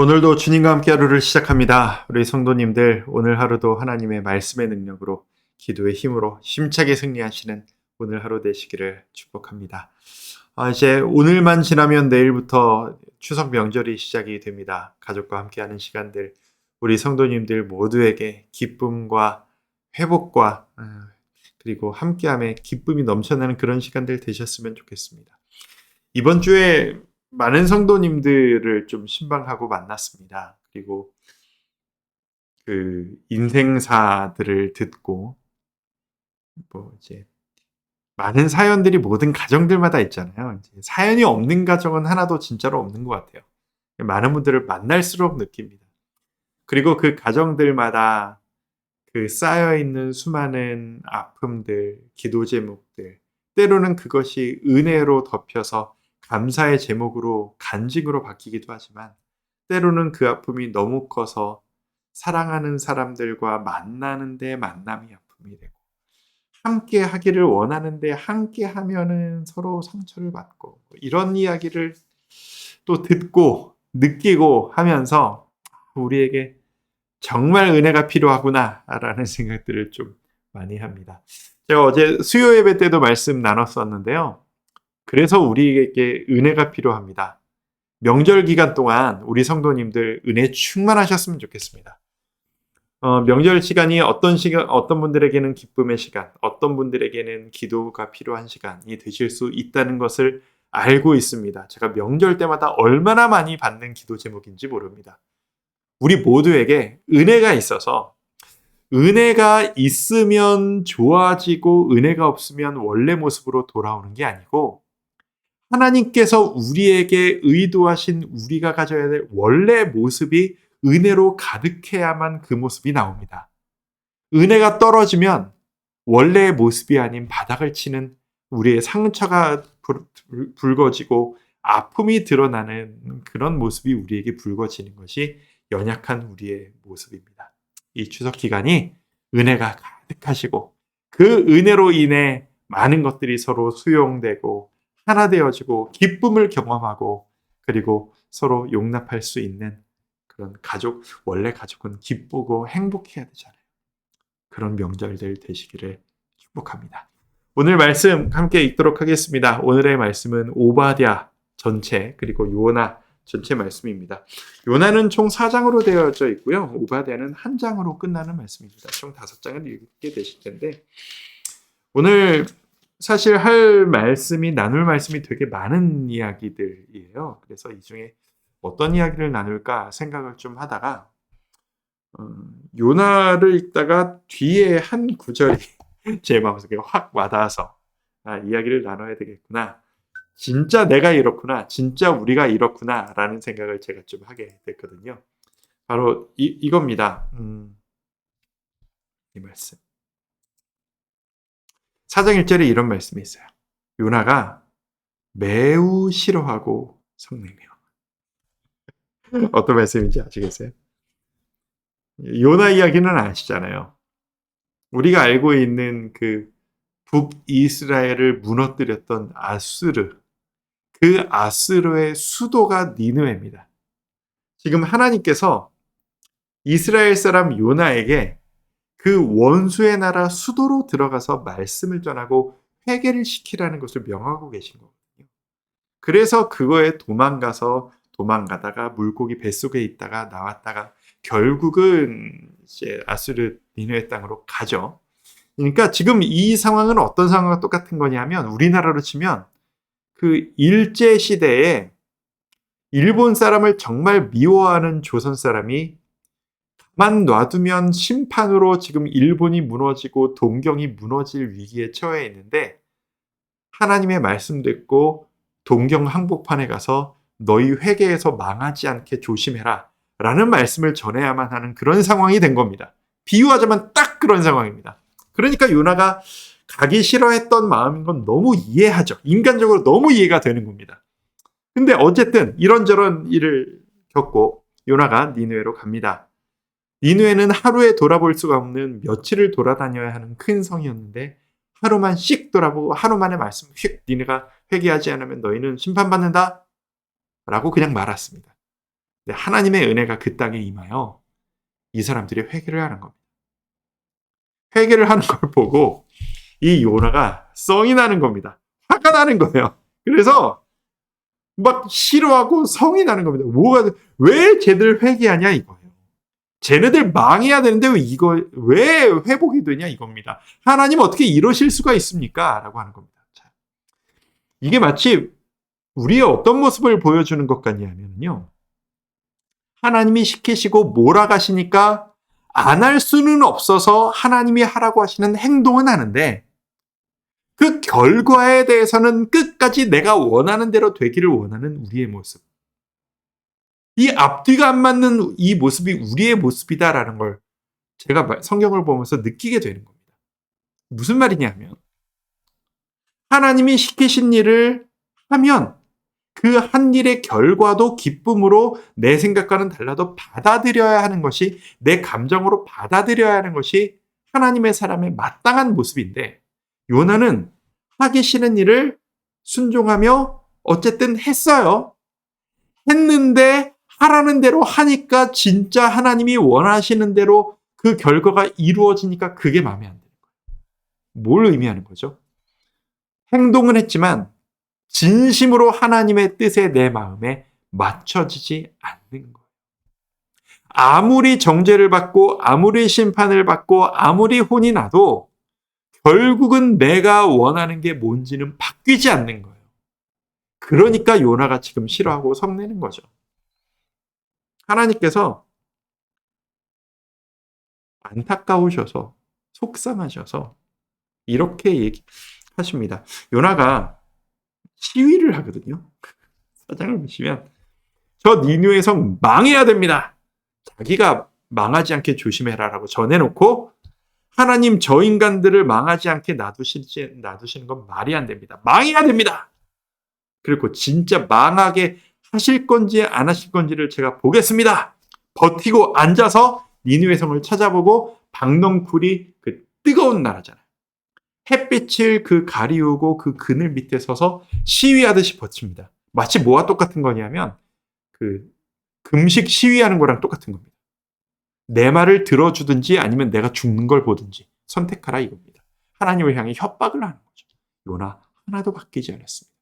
오늘도 주님과 함께 하루를 시작합니다. 우리 성도님들, 오늘 하루도 하나님의 말씀의 능력으로 기도의 힘으로 힘차게 승리하시는 오늘 하루 되시기를 축복합니다. 이제 오늘만 지나면 내일부터 추석 명절이 시작이 됩니다. 가족과 함께하는 시간들, 우리 성도님들 모두에게 기쁨과 회복과 그리고 함께함에 기쁨이 넘쳐나는 그런 시간들 되셨으면 좋겠습니다. 이번 주에 많은 성도님들을 좀 신방하고 만났습니다. 그리고 그 인생사들을 듣고 이제 많은 사연들이 모든 가정들마다 있잖아요. 이제 사연이 없는 가정은 하나도 진짜로 없는 것 같아요. 많은 분들을 만날수록 느낍니다. 그리고 그 가정들마다 그 쌓여있는 수많은 아픔들, 기도 제목들, 때로는 그것이 은혜로 덮여서 감사의 제목으로 간직으로 바뀌기도 하지만 때로는 그 아픔이 너무 커서 사랑하는 사람들과 만나는데 만남이 아픔이 되고 함께 하기를 원하는데 함께 하면은 서로 상처를 받고 이런 이야기를 또 듣고 느끼고 하면서 우리에게 정말 은혜가 필요하구나라는 생각들을 좀 많이 합니다. 제가 어제 수요 예배 때도 말씀 나눴었는데요. 그래서 우리에게 은혜가 필요합니다. 명절 기간 동안 우리 성도님들 은혜 충만하셨으면 좋겠습니다. 명절 시간이 어떤 분들에게는 기쁨의 시간, 어떤 분들에게는 기도가 필요한 시간이 되실 수 있다는 것을 알고 있습니다. 제가 명절 때마다 얼마나 많이 받는 기도 제목인지 모릅니다. 우리 모두에게 은혜가 있어서 은혜가 있으면 좋아지고 은혜가 없으면 원래 모습으로 돌아오는 게 아니고 하나님께서 우리에게 의도하신 우리가 가져야 될 원래 모습이 은혜로 가득해야만 그 모습이 나옵니다. 은혜가 떨어지면 원래의 모습이 아닌 바닥을 치는 우리의 상처가 붉어지고 아픔이 드러나는 그런 모습이 우리에게 붉어지는 것이 연약한 우리의 모습입니다. 이 추석 기간이 은혜가 가득하시고 그 은혜로 인해 많은 것들이 서로 수용되고 하나 되어지고 기쁨을 경험하고 그리고 서로 용납할 수 있는 그런 가족, 원래 가족은 기쁘고 행복해야 되잖아요. 그런 명절들 되시기를 축복합니다. 오늘 말씀 함께 읽도록 하겠습니다. 오늘의 말씀은 오바댜 전체 그리고 요나 전체 말씀입니다. 요나는 총 4장으로 되어져 있고요. 오바댜는 한 장으로 끝나는 말씀입니다. 총 5장을 읽게 되실 텐데 오늘 사실 나눌 말씀이 되게 많은 이야기들이에요. 그래서 이 중에 어떤 이야기를 나눌까 생각을 좀 하다가 요나를 읽다가 뒤에 한 구절이 제 마음속에 확 와닿아서 이야기를 나눠야 되겠구나. 진짜 내가 이렇구나. 진짜 우리가 이렇구나. 라는 생각을 제가 좀 하게 됐거든요. 바로 이겁니다. 이 말씀. 4장 1절에 이런 말씀이 있어요. 요나가 매우 싫어하고 성내며. 어떤 말씀인지 아시겠어요? 요나 이야기는 아시잖아요. 우리가 알고 있는 그 북이스라엘을 무너뜨렸던 아수르. 그 아수르의 수도가 니느웨입니다. 지금 하나님께서 이스라엘 사람 요나에게 그 원수의 나라 수도로 들어가서 말씀을 전하고 회개를 시키라는 것을 명하고 계신 거거든요. 그래서 그거에 도망가다가 물고기 뱃속에 있다가 나왔다가 결국은 이제 아수르 니느웨 땅으로 가죠. 그러니까 지금 이 상황은 어떤 상황과 똑같은 거냐면 우리나라로 치면 그 일제 시대에 일본 사람을 정말 미워하는 조선 사람이 만 놔두면 심판으로 지금 일본이 무너지고 동경이 무너질 위기에 처해 있는데 하나님의 말씀 듣고 동경 항복판에 가서 너희 회개에서 망하지 않게 조심해라 라는 말씀을 전해야만 하는 그런 상황이 된 겁니다. 비유하자면 딱 그런 상황입니다. 그러니까 요나가 가기 싫어했던 마음인 건 너무 이해하죠. 인간적으로 너무 이해가 되는 겁니다. 근데 어쨌든 이런저런 일을 겪고 요나가 니느웨로 갑니다. 니느웨는 하루에 돌아볼 수가 없는 며칠을 돌아다녀야 하는 큰 성이었는데 하루만 씩 돌아보고 하루 만에 말씀 휙 니네가 회개하지 않으면 너희는 심판받는다 라고 그냥 말았습니다. 네, 하나님의 은혜가 그 땅에 임하여 이 사람들이 회개를 하는 겁니다. 회개를 하는 걸 보고 이 요나가 성이 나는 겁니다. 화가 나는 거예요. 그래서 막 싫어하고 성이 나는 겁니다. 왜 쟤들 회개하냐 이거예요. 쟤네들 망해야 되는데 왜 회복이 되냐 이겁니다. 하나님 어떻게 이러실 수가 있습니까? 라고 하는 겁니다. 자, 이게 마치 우리의 어떤 모습을 보여주는 것 같냐면요. 하나님이 시키시고 몰아가시니까 안 할 수는 없어서 하나님이 하라고 하시는 행동은 하는데 그 결과에 대해서는 끝까지 내가 원하는 대로 되기를 원하는 우리의 모습. 이 앞뒤가 안 맞는 이 모습이 우리의 모습이다라는 걸 제가 성경을 보면서 느끼게 되는 겁니다. 무슨 말이냐 하면 하나님이 시키신 일을 하면 그 한 일의 결과도 기쁨으로 내 생각과는 달라도 받아들여야 하는 것이 내 감정으로 받아들여야 하는 것이 하나님의 사람의 마땅한 모습인데 요나는 하기 싫은 일을 순종하며 어쨌든 했어요. 했는데 하라는 대로 하니까 진짜 하나님이 원하시는 대로 그 결과가 이루어지니까 그게 마음에 안 드는 거예요. 뭘 의미하는 거죠? 행동은 했지만 진심으로 하나님의 뜻에 내 마음에 맞춰지지 않는 거예요. 아무리 정죄를 받고 아무리 심판을 받고 아무리 혼이 나도 결국은 내가 원하는 게 뭔지는 바뀌지 않는 거예요. 그러니까 요나가 지금 싫어하고 성내는 거죠. 하나님께서 안타까우셔서 속상하셔서 이렇게 얘기하십니다. 요나가 시위를 하거든요. 사장을 보시면 저 니느웨 성 망해야 됩니다. 자기가 망하지 않게 조심해라라고 전해놓고 하나님 저 인간들을 망하지 않게 놔두시는 건 말이 안 됩니다. 망해야 됩니다. 그리고 진짜 망하게 하실 건지 안 하실 건지를 제가 보겠습니다. 버티고 앉아서 니느웨 성을 찾아보고 박넝쿨이 그 뜨거운 나라잖아요. 햇빛을 그 가리우고 그 그늘 밑에 서서 시위하듯이 버팁니다. 마치 뭐와 똑같은 거냐면 그 금식 시위하는 거랑 똑같은 겁니다. 내 말을 들어주든지 아니면 내가 죽는 걸 보든지 선택하라 이겁니다. 하나님을 향해 협박을 하는 거죠. 요나 하나도 바뀌지 않았습니다.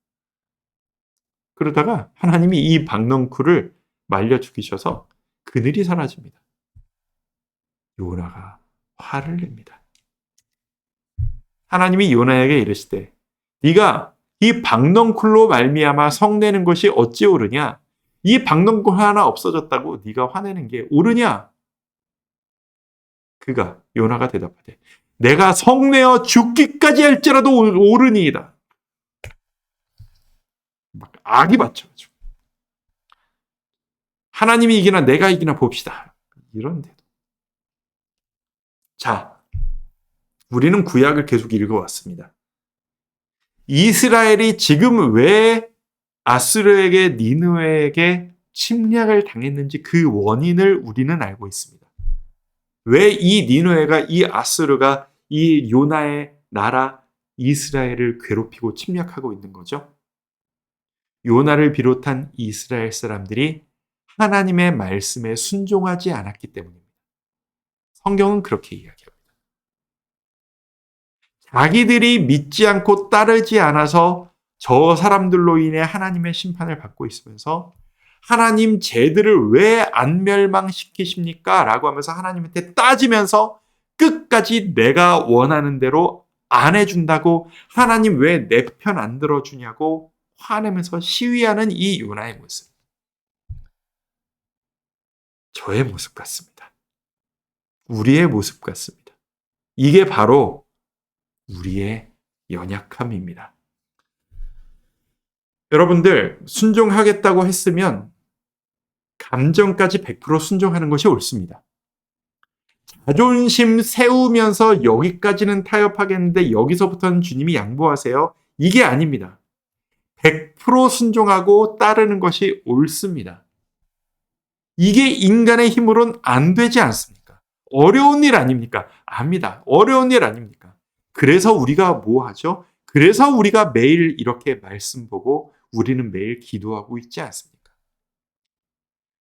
그러다가 하나님이 이 박넝쿨을 말려 죽이셔서 그늘이 사라집니다. 요나가 화를 냅니다. 하나님이 요나에게 이르시되 네가 이 박넝쿨로 말미암아 성내는 것이 어찌 옳으냐? 이 박넝쿨 하나 없어졌다고 네가 화내는 게 옳으냐? 그가 요나가 대답하되 내가 성내어 죽기까지 할지라도 옳으니이다. 막 악이 받쳐가지고 하나님이 이기나 내가 이기나 봅시다. 이런데도 자, 우리는 구약을 계속 읽어왔습니다. 이스라엘이 지금 왜 아수르에게 니느웨에게 침략을 당했는지 그 원인을 우리는 알고 있습니다. 왜 이 니느웨가 이 아수르가 이 요나의 나라 이스라엘을 괴롭히고 침략하고 있는 거죠? 요나를 비롯한 이스라엘 사람들이 하나님의 말씀에 순종하지 않았기 때문입니다. 성경은 그렇게 이야기합니다. 자기들이 믿지 않고 따르지 않아서 저 사람들로 인해 하나님의 심판을 받고 있으면서 하나님 쟤들을 왜 안 멸망시키십니까? 라고 하면서 하나님한테 따지면서 끝까지 내가 원하는 대로 안 해준다고 하나님 왜 내 편 안 들어주냐고 화내면서 시위하는 이 요나의 모습. 저의 모습 같습니다. 우리의 모습 같습니다. 이게 바로 우리의 연약함입니다. 여러분들 순종하겠다고 했으면 감정까지 100% 순종하는 것이 옳습니다. 자존심 세우면서 여기까지는 타협하겠는데 여기서부터는 주님이 양보하세요. 이게 아닙니다. 100% 순종하고 따르는 것이 옳습니다. 이게 인간의 힘으로는 안 되지 않습니까? 어려운 일 아닙니까? 압니다. 어려운 일 아닙니까? 그래서 우리가 뭐 하죠? 그래서 우리가 매일 이렇게 말씀 보고 우리는 매일 기도하고 있지 않습니까?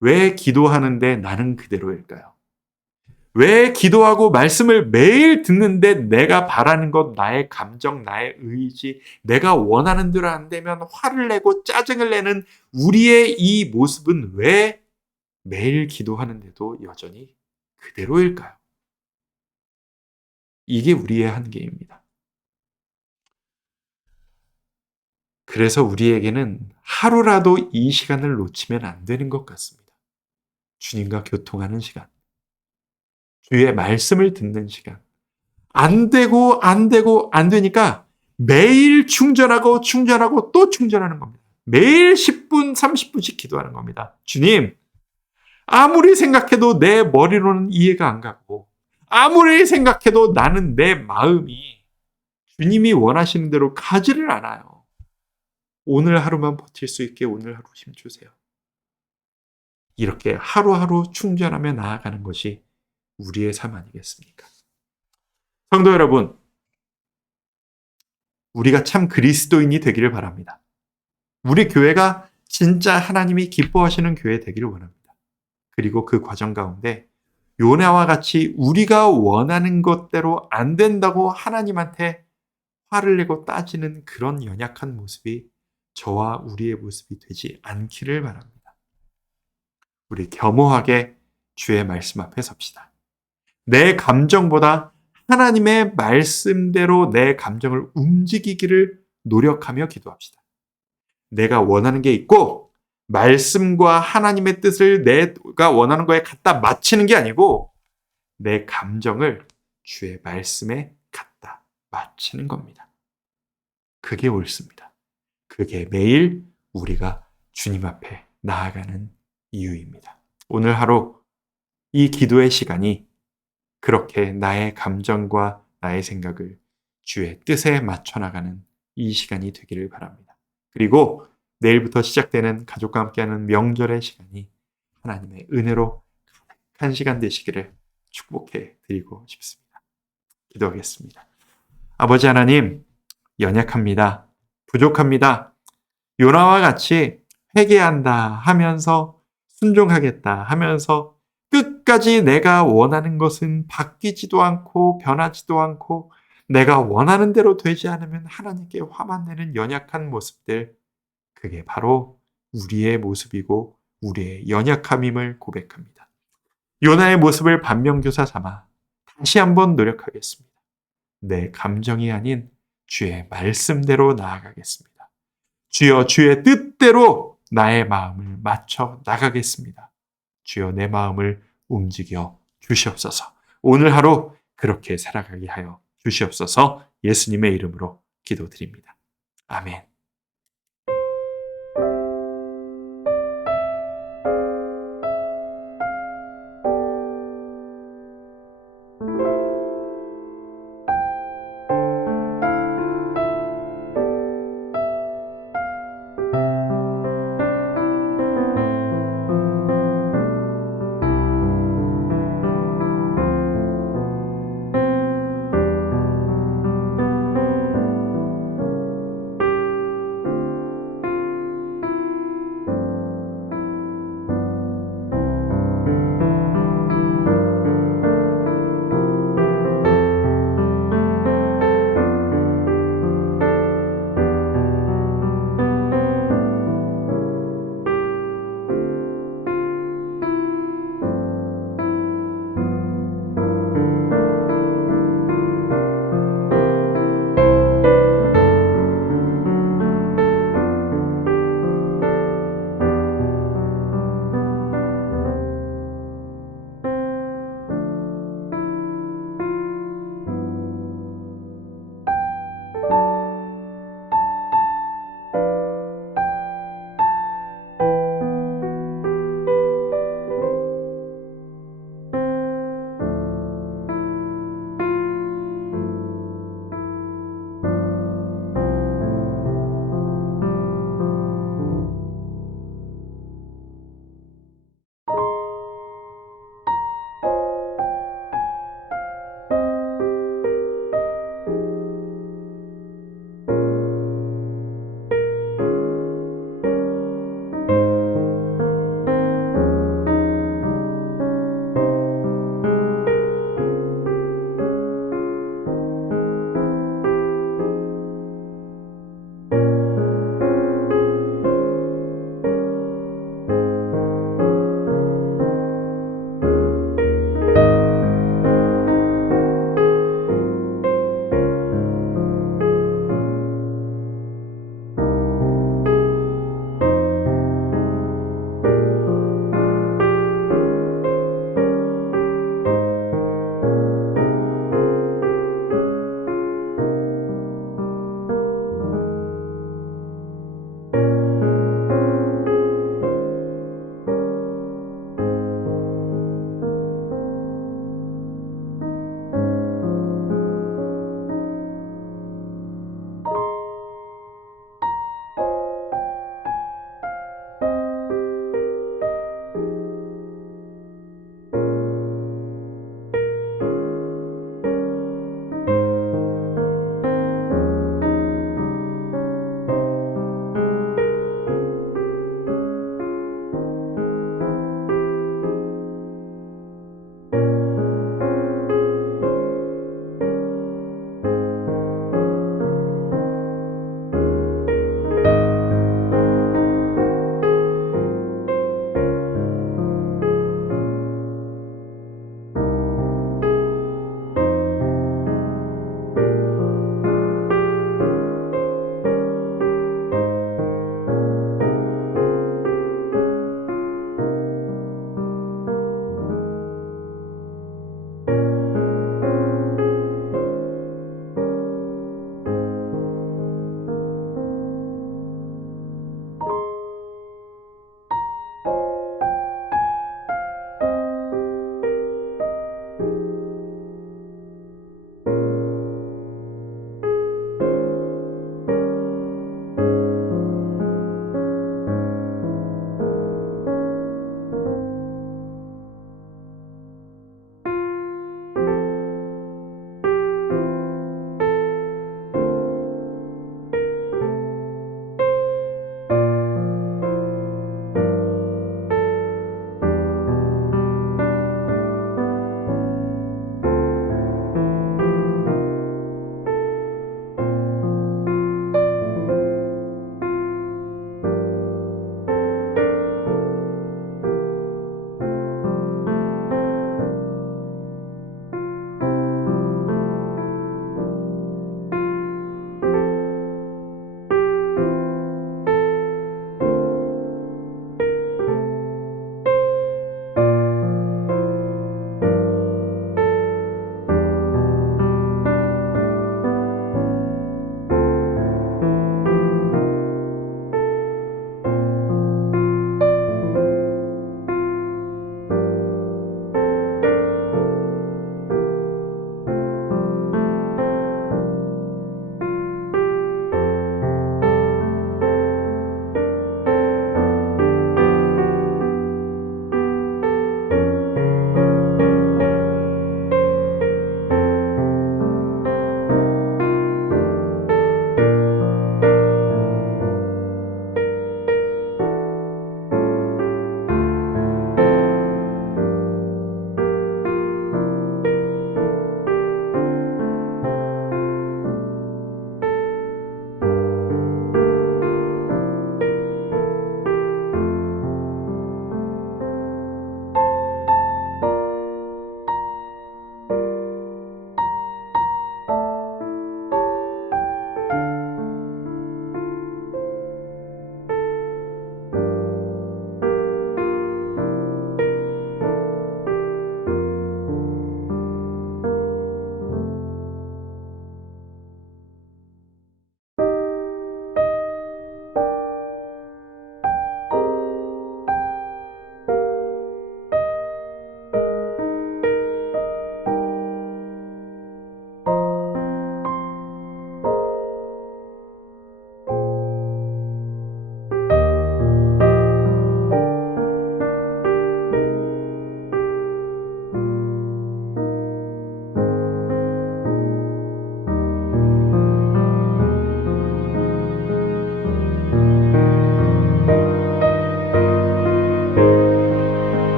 왜 기도하는데 나는 그대로일까요? 왜 기도하고 말씀을 매일 듣는데 내가 바라는 것, 나의 감정, 나의 의지, 내가 원하는 대로 안 되면 화를 내고 짜증을 내는 우리의 이 모습은 왜 매일 기도하는데도 여전히 그대로일까요? 이게 우리의 한계입니다. 그래서 우리에게는 하루라도 이 시간을 놓치면 안 되는 것 같습니다. 주님과 교통하는 시간, 주의 말씀을 듣는 시간. 안 되고, 안 되고, 안 되니까 매일 충전하고, 충전하고, 또 충전하는 겁니다. 매일 10분, 30분씩 기도하는 겁니다. 주님, 아무리 생각해도 내 머리로는 이해가 안 가고, 아무리 생각해도 나는 내 마음이 주님이 원하시는 대로 가지를 않아요. 오늘 하루만 버틸 수 있게 오늘 하루 힘주세요. 이렇게 하루하루 충전하며 나아가는 것이 우리의 삶 아니겠습니까? 성도 여러분, 우리가 참 그리스도인이 되기를 바랍니다. 우리 교회가 진짜 하나님이 기뻐하시는 교회 되기를 원합니다. 그리고 그 과정 가운데 요나와 같이 우리가 원하는 것대로 안 된다고 하나님한테 화를 내고 따지는 그런 연약한 모습이 저와 우리의 모습이 되지 않기를 바랍니다. 우리 겸허하게 주의 말씀 앞에 섭시다. 내 감정보다 하나님의 말씀대로 내 감정을 움직이기를 노력하며 기도합시다. 내가 원하는 게 있고 말씀과 하나님의 뜻을 내가 원하는 거에 갖다 맞추는 게 아니고 내 감정을 주의 말씀에 갖다 맞추는 겁니다. 그게 옳습니다. 그게 매일 우리가 주님 앞에 나아가는 이유입니다. 오늘 하루 이 기도의 시간이 그렇게 나의 감정과 나의 생각을 주의 뜻에 맞춰 나가는 이 시간이 되기를 바랍니다. 그리고 내일부터 시작되는 가족과 함께하는 명절의 시간이 하나님의 은혜로 가득한 시간 되시기를 축복해 드리고 싶습니다. 기도하겠습니다. 아버지 하나님, 연약합니다. 부족합니다. 요나와 같이 회개한다 하면서 순종하겠다 하면서 끝까지 내가 원하는 것은 바뀌지도 않고 변하지도 않고 내가 원하는 대로 되지 않으면 하나님께 화만 내는 연약한 모습들, 그게 바로 우리의 모습이고 우리의 연약함임을 고백합니다. 요나의 모습을 반면교사 삼아 다시 한번 노력하겠습니다. 내 감정이 아닌 주의 말씀대로 나아가겠습니다. 주여 주의 뜻대로 나의 마음을 맞춰 나가겠습니다. 주여 내 마음을 움직여 주시옵소서. 오늘 하루 그렇게 살아가게 하여 주시옵소서. 예수님의 이름으로 기도드립니다. 아멘.